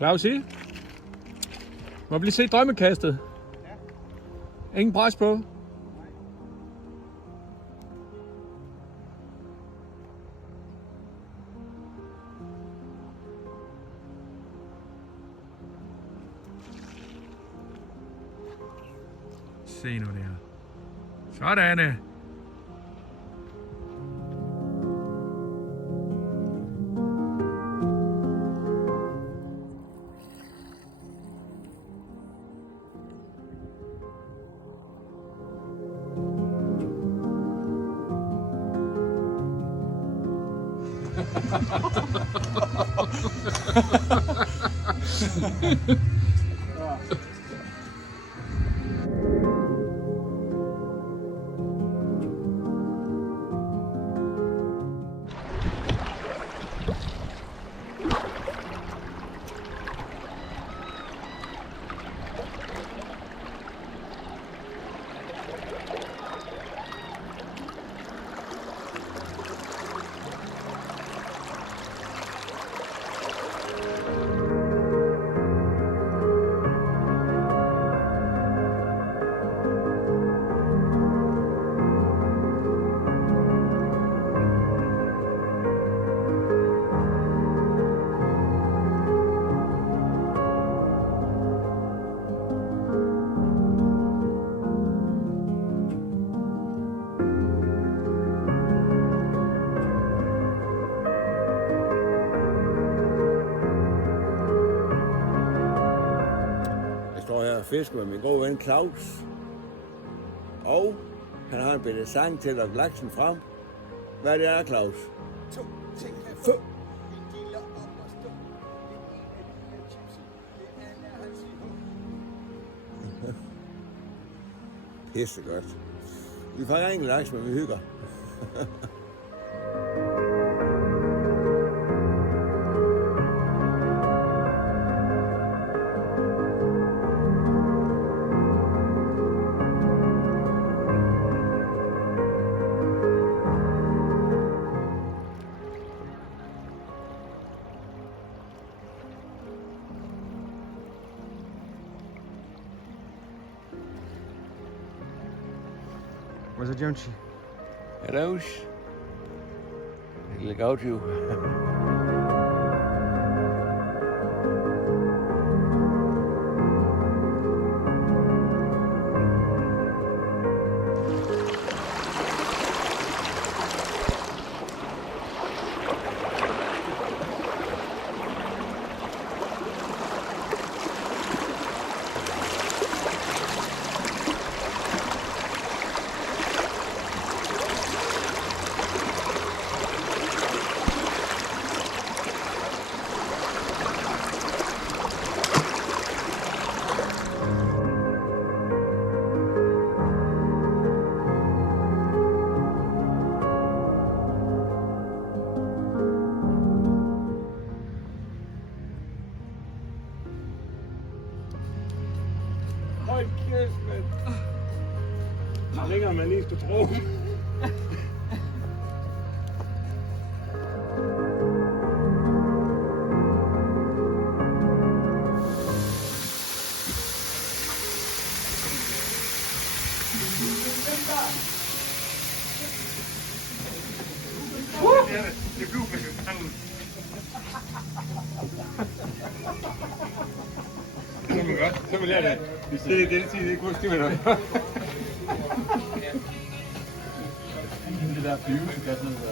Claus, må vi lige se drømmekastet? Ja. Ingen pres på? Se nu der. Sådan. Fisker med min gode ven Claus. Og han har en bitte sang til at lokke laksen frem. Hvad det er, Claus? 2, 3, 4. Vi deler op og stå. Det ene er chipsy. Det andet er hans hund. Pisse godt. Vi fanger ingen laks, men vi hygger. What's it, Jonesy? Hello. Look out you. Hold kæft, mand. Så længere man lige skulle tro. Det blev med fangen. Det kan man godt. Så vil jeg det. Det er det tid, det er kun stimer nok. Det der flyvelse, der sådan noget...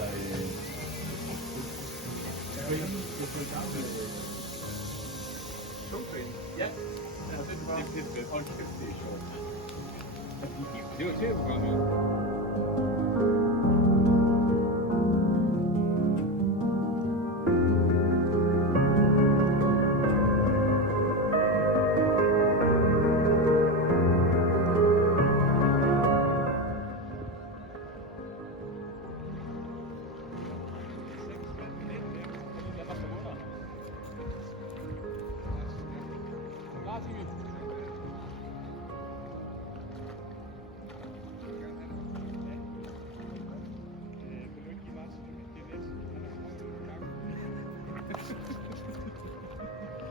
Ja. Det er fedt. Hold kæft, det er sjovt. Det var til på godt.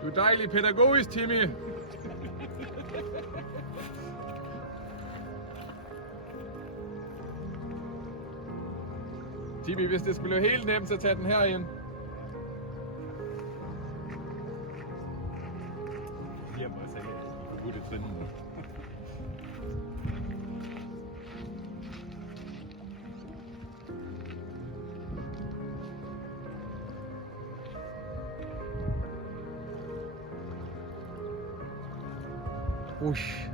Du er dejlig pædagogisk, Timmy. Timmy, hvis det skulle være helt nemt, så tag den her ind. Jeg må sige, I får budt trin nu. Ush.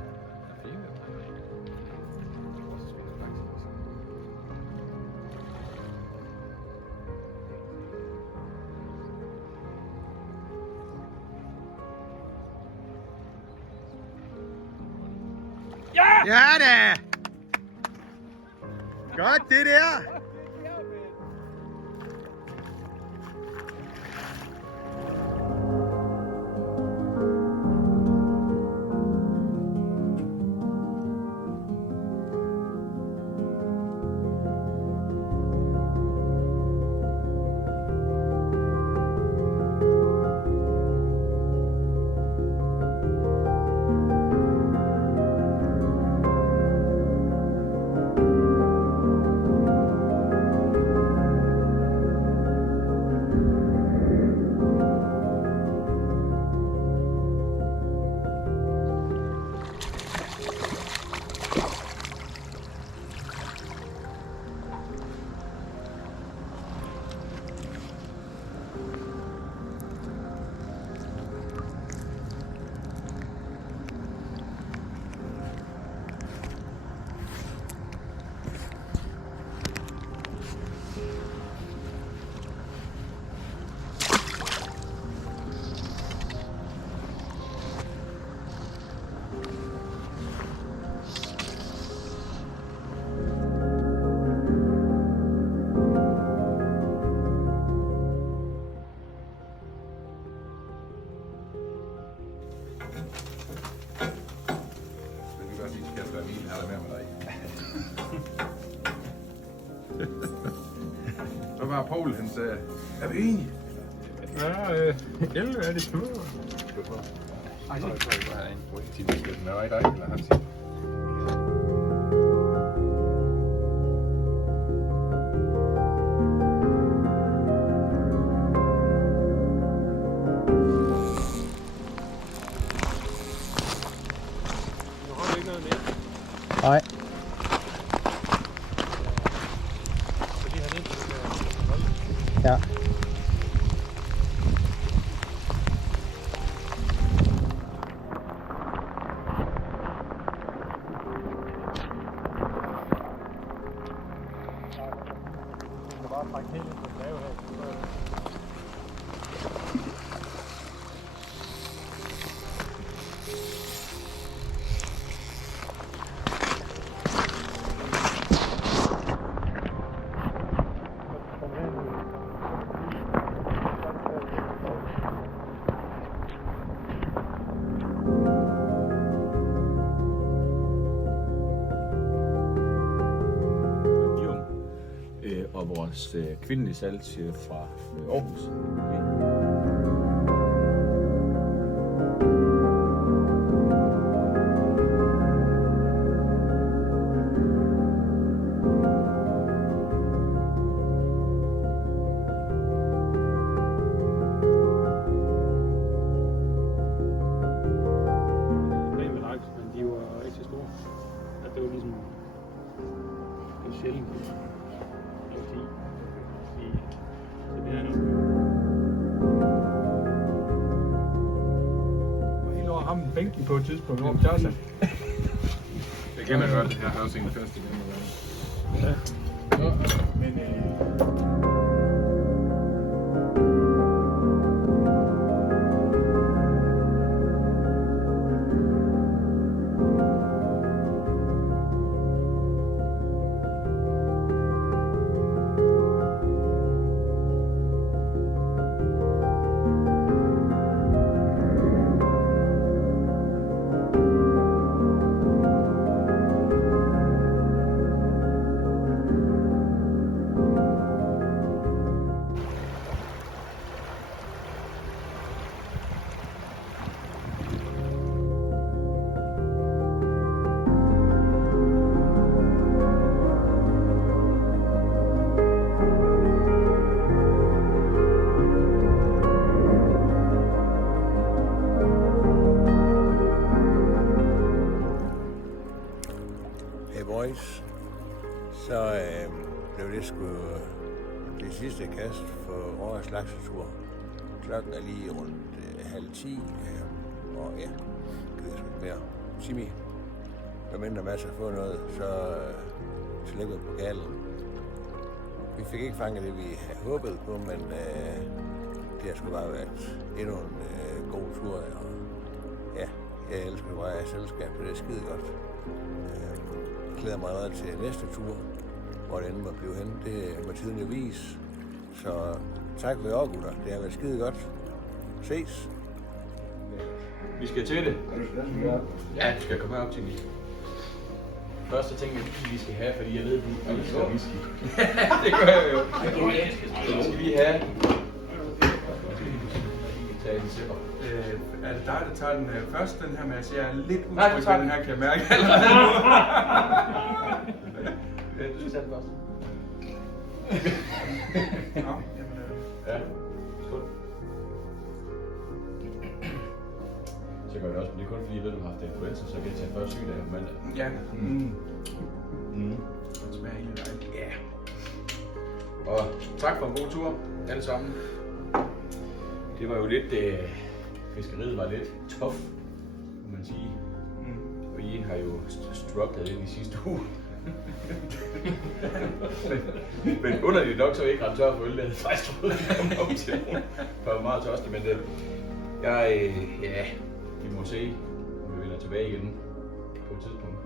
Ja da! Godt det der! Så var Poul, han sagde, er vi enige? Ja, 11 er det klart. Ej, så tror jeg bare, en time skal den være i dig, eller han siger. Nej. Ja. Og vores kvindelige salgschef fra Aarhus. Men de var ikke så store. At det var ligesom en sjældent. Helt over ham en bænken på et tidspunkt, hvor man tager sig. Det kender jeg godt, jeg har også en fest igen. Ja. Men sgu det sidste kast for årets laksetur. Klokken er lige rundt 9:30, og ja, gider sgu ikke mere. Simi, hvad mindre masser at få noget, så lægger vi pokalen. Vi fik ikke fanget det, vi havde håbet på, men det har sgu bare været endnu en god tur. Og ja, jeg elsker bare at selskab, det er skide godt. Jeg glæder mig allerede til næste tur, hvor det ender må blive hen. Det må tiden jo vise. Så tak for i år, gutter. Det har været skide godt. Ses. Vi skal til det. Ja, du skal komme herop til mig. Første ting, vi skal have, fordi jeg ved, at du elsker whisky. Det gør jeg jo. Så skal vi have... Tag den sipper. Er det dig, der tager den først, den her med, at jeg er lidt Nej, du utryg tager den den. her, kan jeg mærke allerede nu. Du skal tage den først. Nå, jamen, Ja, skål. Så gør det også, men det er kun fordi, jeg ved, du har haft influenza, så kan jeg tage første sygedag om mandag. ja. Mm. Den smager helt dejligt. Ja. Og tak for en god tur, alle sammen. Det var jo lidt, fiskeriet var lidt tough, kan man sige. Og I har jo strugglet lidt i sidste uge. men underligt nok, så er jeg ikke ret tør for øl. Jeg havde faktisk troet, at vi kom op til nogen. Jeg var meget tørstig, men vi må se, om vi vender tilbage igen på et tidspunkt.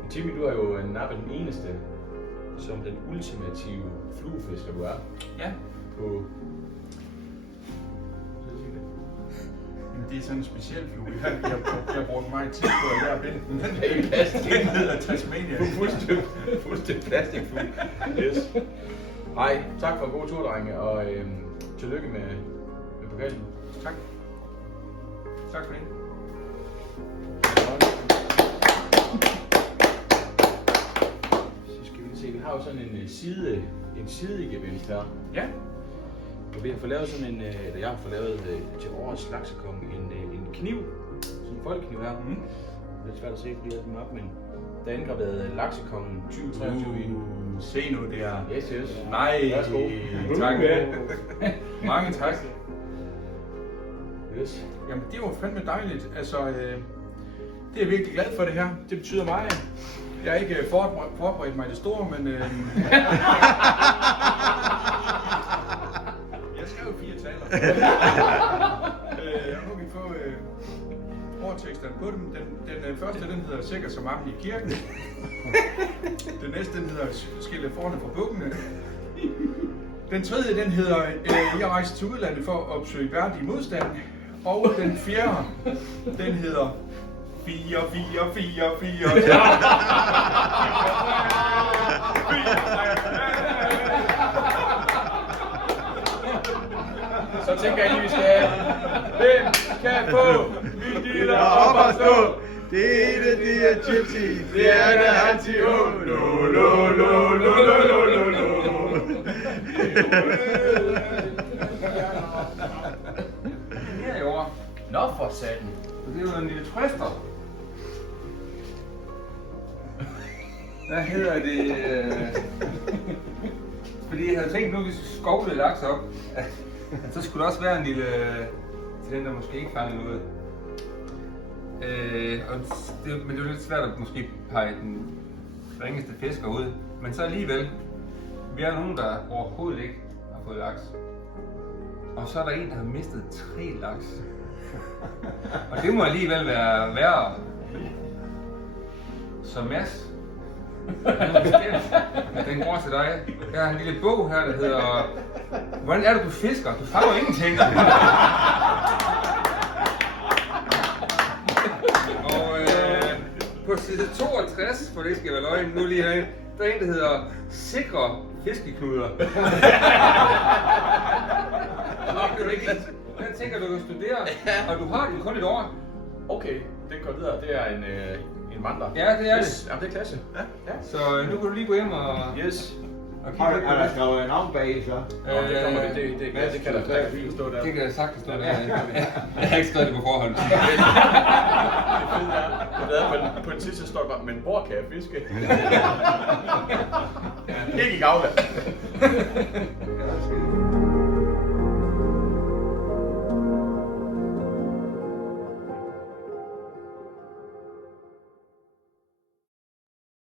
Men Timmy, du har jo nappet den eneste, som den ultimative fluefisker, du er. Ja. På... Men det er sådan en speciel flue. Jeg brugte meget tid på at lære at binde den. Det er plastik. Den hedder Tasmania. Fuldstændig plastikflue. Yes. Ej, tak for en god tur, drenge, og tillykke med pokalen. Tak. Tak for det. Så skal vi se, vi har jo sådan en sidegevinst her. Ja. Og vi har fået lavet sådan en, eller jeg har fået lavet til årets laksekonge en kniv, sådan en folkekniv her. Det er lidt svært at se, fordi jeg har dem op, men der er indgraveret laksekongen 2023 i. Se nu der. Yes, yes. Nej, Værsgo. tak. Mange tak. Yes. Jamen, det var fandme dejligt. Altså, det er jeg virkelig glad for det her. Det betyder meget. Jeg har ikke forberedt mig det store, men... jeg skrev 4 taler. Nu kan vi få overteksterne på dem. Den første, den hedder Sikker som amen i kirken. Den næste, den hedder Skille forne fra bukkene. Den tredje, den hedder Jeg rejste til udlandet for at opsøge værdig modstand. Og den fjerde, den hedder 4, 4, 4, 4. Så tænker jeg lige, vi skal have. Hvem kan få min lille op at stå? Det ene, det er Gypsy, det andet er Hansi H. Lo, lo, lo, lo, lo, lo, lo, lo. Her i år. Nå for satan. Det er jo en lille trøster. Hvad hedder det? Fordi jeg havde tænkt, nu vi skovlede laks op, så skulle der også være en lille til den, der måske ikke fanger noget. Men det er jo lidt svært at måske pege den ringeste fisker ud. Men så alligevel, vi er nogen, der overhovedet ikke har fået laks. Og så er der en, der har mistet 3 laks. Og det må alligevel være værre. Så Mads, den går til dig. Jeg har en lille bog her, der hedder Hvordan er det, du fisker? Du fanger ingenting. Og på side 62, for det skal være løgn nu lige herinde, der er en, der hedder Sikre fiskeknuder. Den tænker du kan studere, og du har den kun et år. Okay, den går videre. Det er en mandler. Ja, det er yes. det. Jamen, det er klasse. Ja. Så nu kan du lige gå hjem og... Yes. og Har kigge der lidt på skrevet navn bag så? Det kommer det kan der fint stå der. det kan jeg sagtens stå der. Jeg har ikke skrevet det på forhånd. Det fede er, på på den sidste står bare, men hvor kan jeg fiske? Ikke i Gavle.